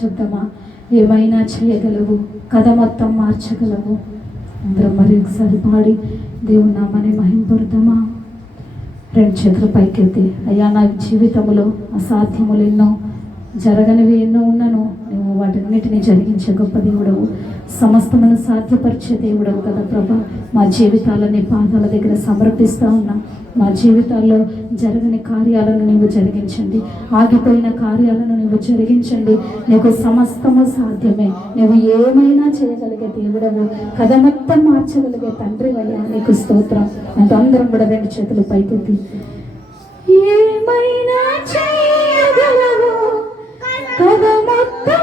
చెప్తామా? ఏమైనా చేయగలవు, కథ మొత్తం మార్చగలవు. అందరం మరి ఒకసారి పాడి దేవుని నామాన్ని మహింపడతామా? రెండు చేతులు పైకెత్తి, అయ్యా నా జీవితంలో అసాధ్యములు ఎన్నో, జరగనివి ఎన్నో ఉన్నాను, నువ్వు వాటన్నిటిని జరిగించే గొప్ప దేవుడవు, సమస్తమును సాధ్యపరిచే దేవుడవు కదా ప్రభా. మా జీవితాలని పాదాల దగ్గర సమర్పిస్తూ ఉన్నాం. మా జీవితాల్లో జరగని కార్యాలను నీవు జరిగించండి, ఆగిపోయిన కార్యాలను నీవు జరిగించండి. నీకు సమస్తము సాధ్యమే. నువ్వు ఏమైనా చేయగలిగే దేవుడవు, కథ మొత్తం మార్చగలిగే తండ్రి అయ్యా, నీకు స్తోత్రం అంటే అందరం కూడా రెండు చేతులు పైకెత్తి, ఏమైనా చేయగలవు, కథ మొత్తం